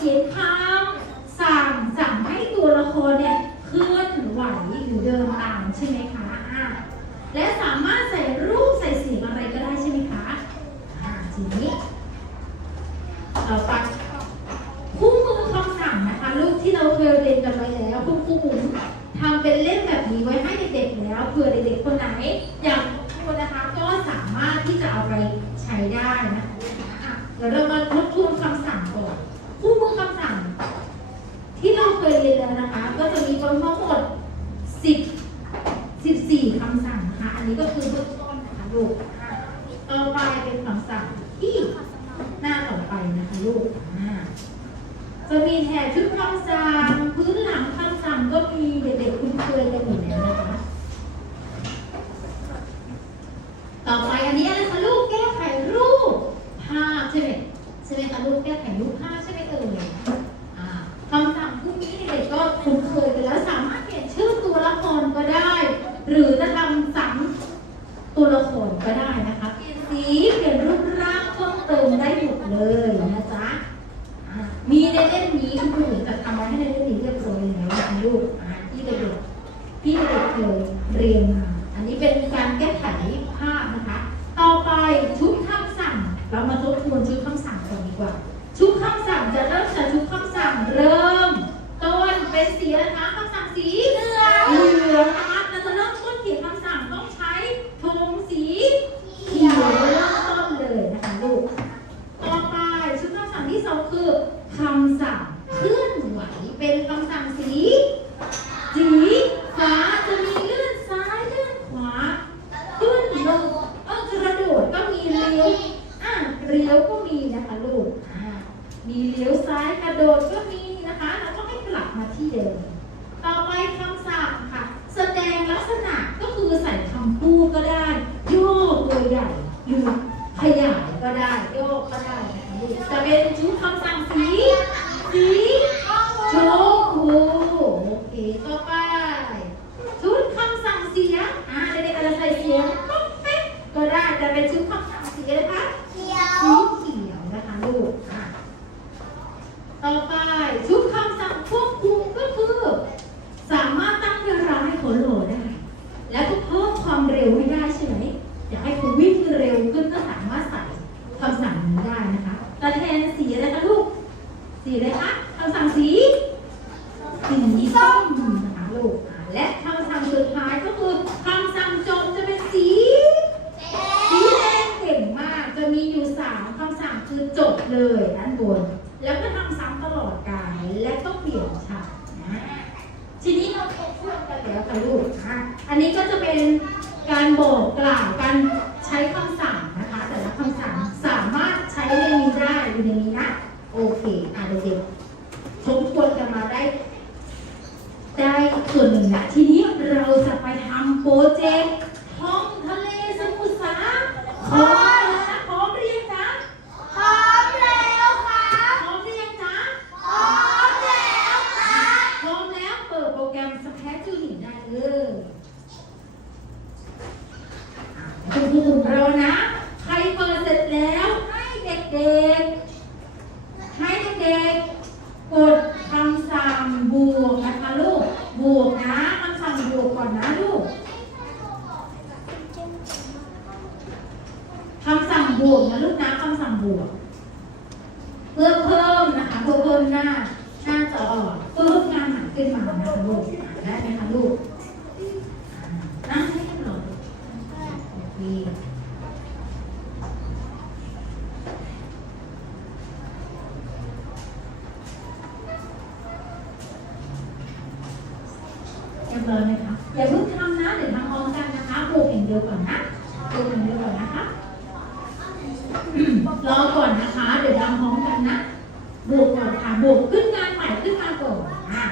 其他。ี่คำสั่งนะคะ อันนี้ก็คือเบื้องต้นนะคะลูกต่อไปเป็นคำสั่งที่หน้าต่อไปนะคะลูกจะมีแถบชุดคำสั่งพื้นหลังคำสั่งก็มีเด็กๆคุ้นเคยกันอยู่แล้วนะคะ ต่อไปอันนี้อะไรคะลูกแก้ไขรูปภาพใช่ไหมใช่ไหมคะลูกแก้ไขรูปภาพใช่ไหมเอ่ย ทำอะไรให้ได้รื่องนี้เยี่ยมร้อยล้วนะลูกพี่กระโดดพี่กระโดดเลย Fala, pai. อันนี้ก็จะเป็นการบอกกล่าวการใช้คำสั่ง อย่าเพิ่งทำนะเดี๋ยวทำพร้อมกันนะคะปลูกอย่างเดียวก่อนนะปลูกอย่างเดียวก่อนนะคะรอก่อนนะคะ เดี๋ยวทำพร้อมกันนะบวกก่อนค่ะบวกขึ้นงานใหม่ขึ้นมาก่อนอะ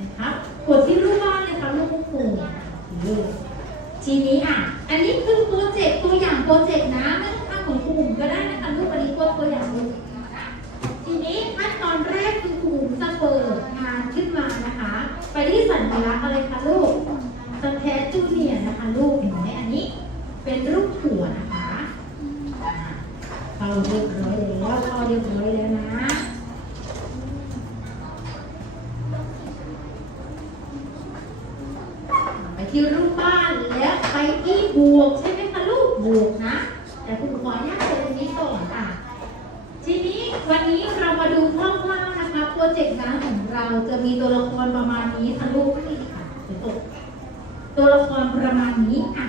นะครับกดที่รูปบ้านเลยค่ะรูปมุกปูทีนี้อะ อันนี้คือโปรเจกต์ตัวอย่างโปรเจกต์นะไม่ เาเรียบร้อยแล้วพอเรียบร้อยแล้วนะไปที่รูปบ้านแล้วไปที่บวกใช่ไหมคะลูกบวกนะ แต่คุณขออนุญาตเซ็นนี้ก่อนค่ะ ทีนี้วันนี้เรามาดูคร่าวๆนะคะโปรเจกต์งานของเราจะมีตัวละครประมาณนี้คะลูกค่ะตัวละครประมาณนี้อะ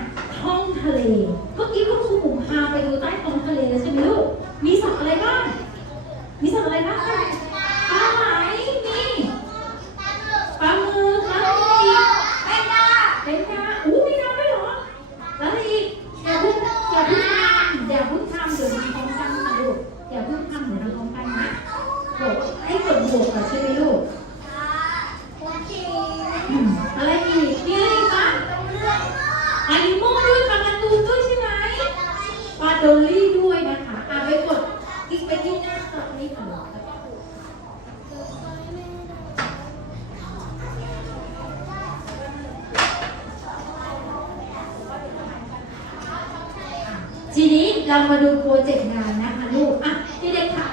นี้เรามาดูโปรเจกต์งานนะคะลูกอะเด็กๆขา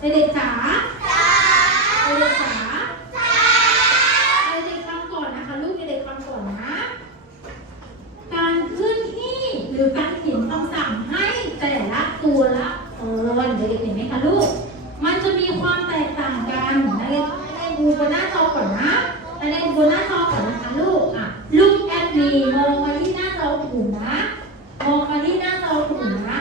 เด็กๆขาเด็กๆขาเด็กๆฟังก่อนนะคะลูกเด็กๆฟังก่อนนะ การเคลื่อนที่หรือการเขียนคำสั่งให้แต่ละตัวละคนเด็กๆเห็นไหมคะลูก มันจะมีความแตกต่างกันนักเรียนให้ดูบนหน้าจอก่อนนะนักเรียนดูบนหน้าจอก่อนนะคะลูกอะลูกแอดมีมองมาที่หน้าจอถุงนะ มองมาที่หน้าจอถุงนะ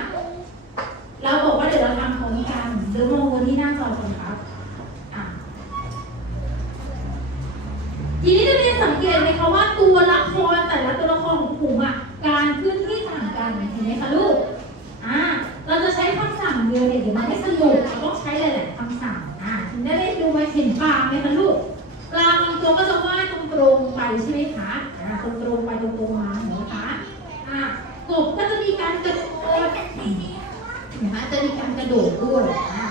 เราบอกว่าเดี๋ยวเราทำพร้อมกันหรือมองมาที่หน้าจอก่อนครับอะ ทีนี้นักเรียนสังเกตไหมคะว่าตัวละครแต่ละตัวละครของกลุ่มอะการเคลื่อนที่ต่างกันเห็นไหมคะลูกอ่าเราจะใช้คำสั่งเดียวเนี่ยเดี๋ยวมันไม่สนุกเราต้องใช้หลายๆคำสั่งอ่าถึงได้ได้ดูไหมเห็นปลาไหมคะลูกปลาบางตัวก็จะว่ายตรงๆไปใช่ไหมคะอ่าตรงๆไปตรงๆมาเห็นไหมคะอ่ากบก็จะมีการกระโดดเห็นไหมจะมีการกระโดดด้วยอ่า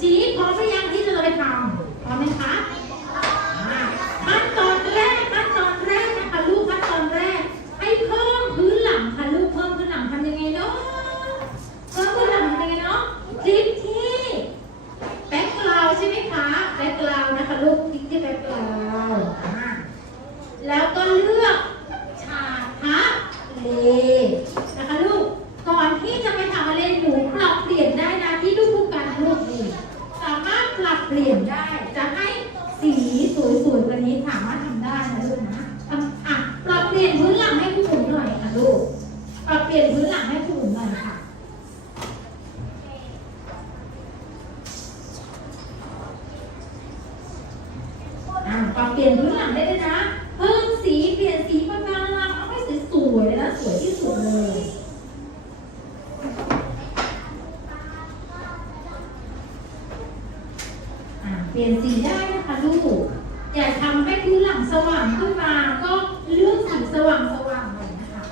ทีนี้พร้อมหรือยังที่จะไปทำพร้อมไหมคะ ขั้นตอนแรกขั้นตอนแรกนะคะลูกขั้นตอนแรก ให้เพิ่มพื้นหลังค่ะลูกเพิ่มพื้นหลังทำยังไงเนาะเพิ่มพื้นหลังทำยังไงเนาะคลิกที่แบ็กกราวใช่ไหมคะแบ็กกราวนะคะลูกคลิกที่แบ็กกราวแล้วก็เลือกฉากทะเลนะคะลูกก่อนที่จะไปทำอะไรหนูปรับเปลี่ยนได้นะที่ลูกผู้การลูกนี่สามารถปรับเปลี่ยนได้จะให้ สีสวยๆวันนี้สามารถทำได้นะลูกนะทำอะปรับเปลี่ยนพื้นหลังให้ผู้หญิงหน่อยค่ะลูก ปรับเปลี่ยนพื้นหลังให้ผู้หญิงหน่อยค่ะ อะปรับเปลี่ยนพื้นหลังได้เลยนะเพิ่มสีเปลี่ยนสีปากการังเอาให้สวยๆเลยนะสวยที่สุดเลย อะเปลี่ยนสีได้นะคะลูก อยากทำให้พื้นหลังสว่างขึ้นมาก็เลือกสีสว่างสว่างๆหน่อยนะคะ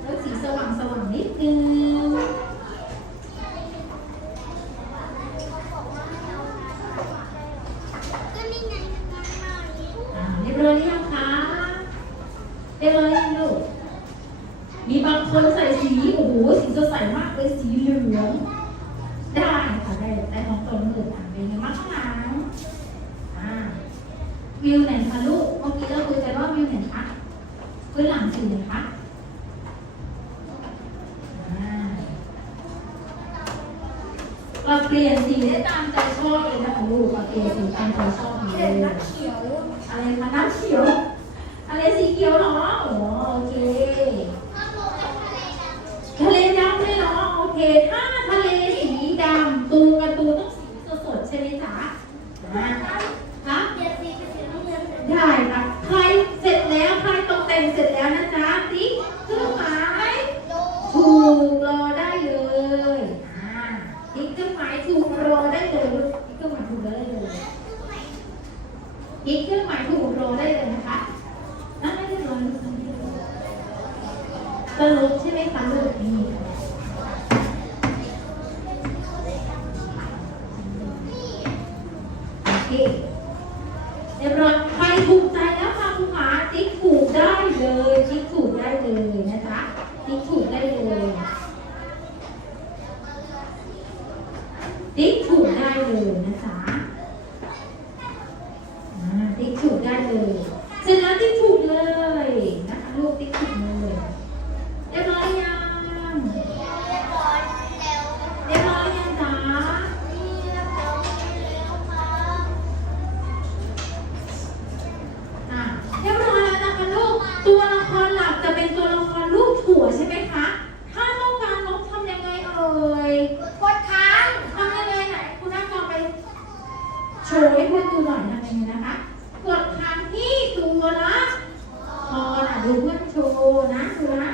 เลือกสีสว่างสว่างๆนิดนึงอ่าเรียบร้อยหรือยังคะเรียบร้อยหรือยังลูก มีบางคนใส่สีโอ้โหสีสดใสมากเลยสีเหลือง ได้ค่ะได้ได้ของตรงอื่นอ่านเป็นยังไงบ้างข้างหลังอ่าวิวไหนคะลูกเมื่อกี้เราคุยกันว่าวิวไหนคะพื้นหลังสีไหนคะอ่าเราเปลี่ยนสีได้ตามใจชอบเลยนะคะลูกเราเปลี่ยนสีตามใจชอบเลยอะไรคะน้ำเขียว อะไรสีเขียวเหรออ๋อโอเค ทะเลดำเลยเหรอโอเค ถ้าทะเลสีดำตัวการ์ตูนต้องสีสดๆใช่ไหมจ๊ะนะคะได้ค่ะใครเสร็จแล้วใครตกแต่งเสร็จแล้วนะจ๊ะติ๊กเครื่องหมายถูกรอได้เลยอ่าติ๊กเครื่องหมายถูกรอได้เลยลูกติ๊กเครื่องหมายถูกรอได้เลยติ๊กเครื่องหมายถูกรอได้เลยนะคะนั่นไม่ได้รอลูกนั่นไม่ได้รอสรุปใช่ไหมคะลูกนี่ โอเคเรียบร้อยใครถูกใจแล้วค่ะคุณหาติ๊กถูกได้เลยติ๊กถูกได้ เนี่ยนะคะส่วนคำที่ตัวนะพอนะดูเพื่อนโชว์นะดูนะ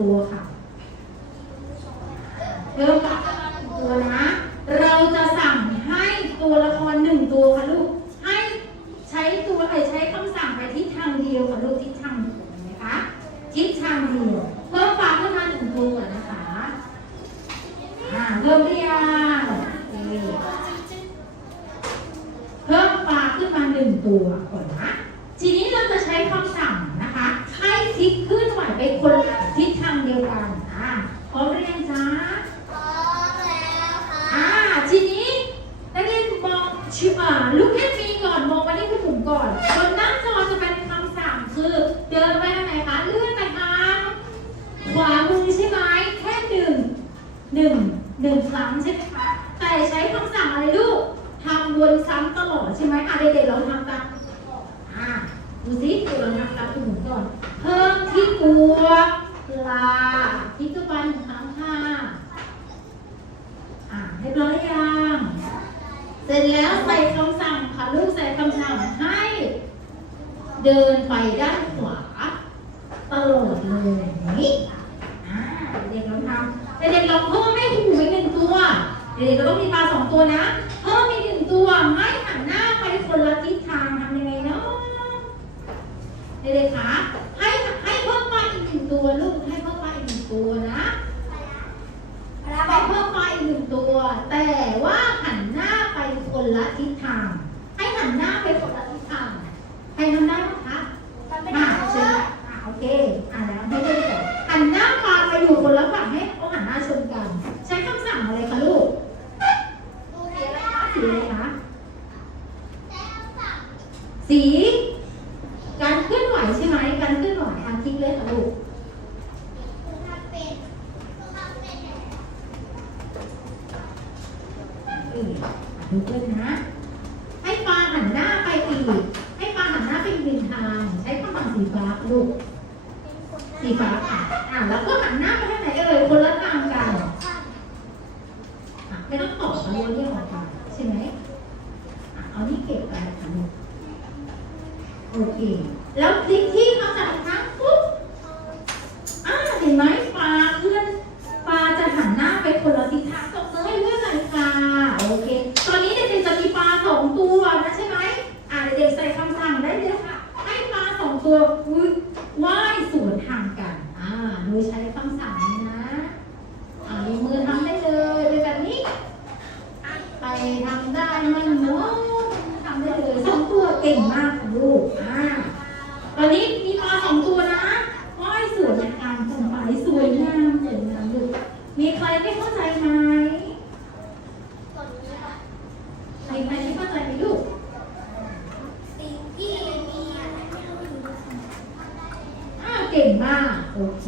多哈。 เดินไปด้านขวาตลอดเลยอ่านี่เด็กลองทำเด็กลองเพิ่มไม่หูไปหนึ่งตัว เด็กๆก็ต้องมีปลาสองตัวนะเพิ่มอีกหนึ่งตัวไม่หันหน้าไปคนละทิศทางทำยังไงเนาะเด็กๆคะให้ให้เพิ่มปลาอีกหนึ่งตัวลูกให้เพิ่มปลาอีกหนึ่งตัวนะไปเพิ่มปลาอีกหนึ่งตัว แต่ว่าหันหน้าไปคนละทิศทาง ให้หันหน้าไปคนละทิศทางใครทำได้ โอเค แล้วพลิกที่เขาจะอีกครั้ มีใครไม่เข้าใจไหมมีใครที่เข้าใจไหมลูกสิ่งที่มีอะไรไม่เข้าใจอ่าเก่งมาก โอเค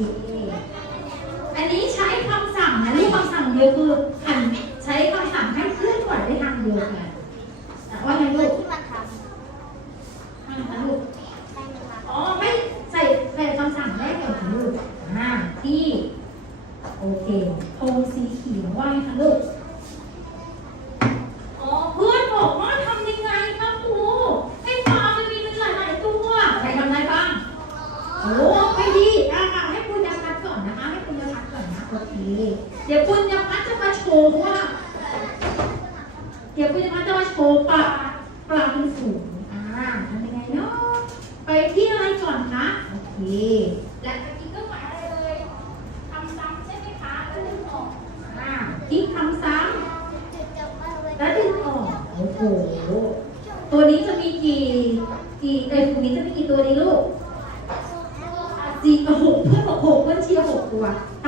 lá.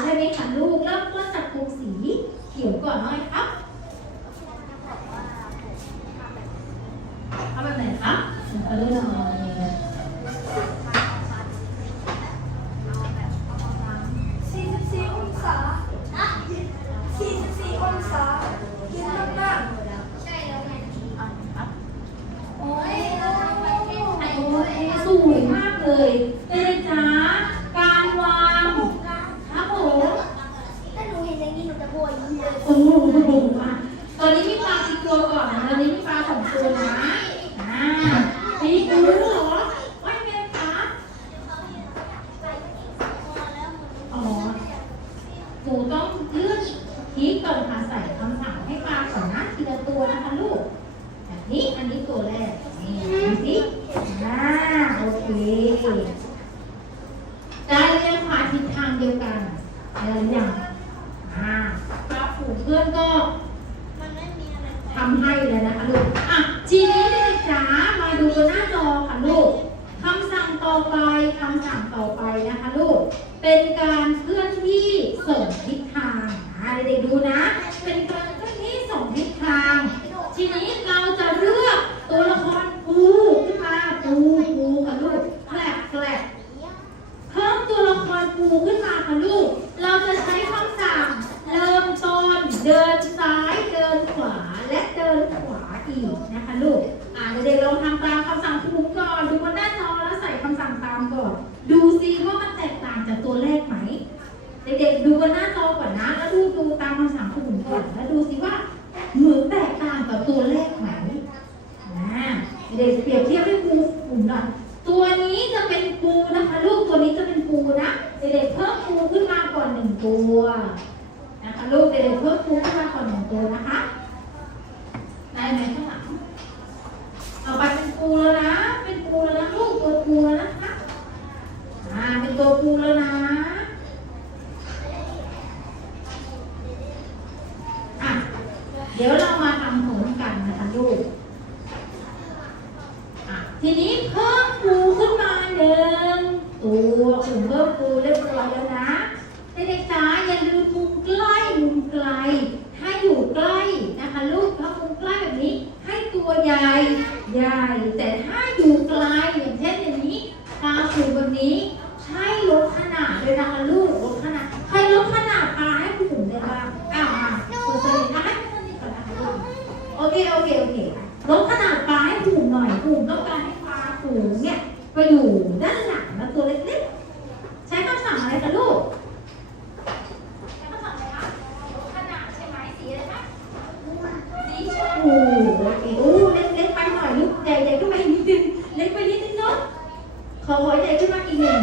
ใช่ไหมคะลูก เป็นการเคลื่อนที่ส่งทิศทางอ่าเด็กๆดูนะ เป็นการเคลื่อนที่ส่งทิศทาง ทีนี้เราจะเลือกตัวละคร ด็กเปรียบเทียบให้ปูอุ่นหน่อยตัวนี้จะเป็นปูนะคะ ลูกตัวนี้จะเป็นปูนะ เด็กเพิ่มปูขึ้นมาก่อนหนึ่งตัวนะคะลูกเด็กเพิ่มปูขึ้นมาก่อนหนึ่งตัวนะคะ ร้อยแล้วนะเด็กๆจ๋าอย่าลืมมุมใกล้มุมไกล ถ้าอยู่ใกล้นะคะลูกถ้ามุมใกล้แบบนี้ ให้ตัวใหญ่ใหญ่ แต่ถ้าอยู่ รักอีกอู้เล็กเล็กไปหน่อยลูกใหญ่ใหญ่ขึ้นมาอีนิดนึงเล็กไปนิดนึงเนาะขอขอใหญ่ขึ้นมาอีกหนึ่ง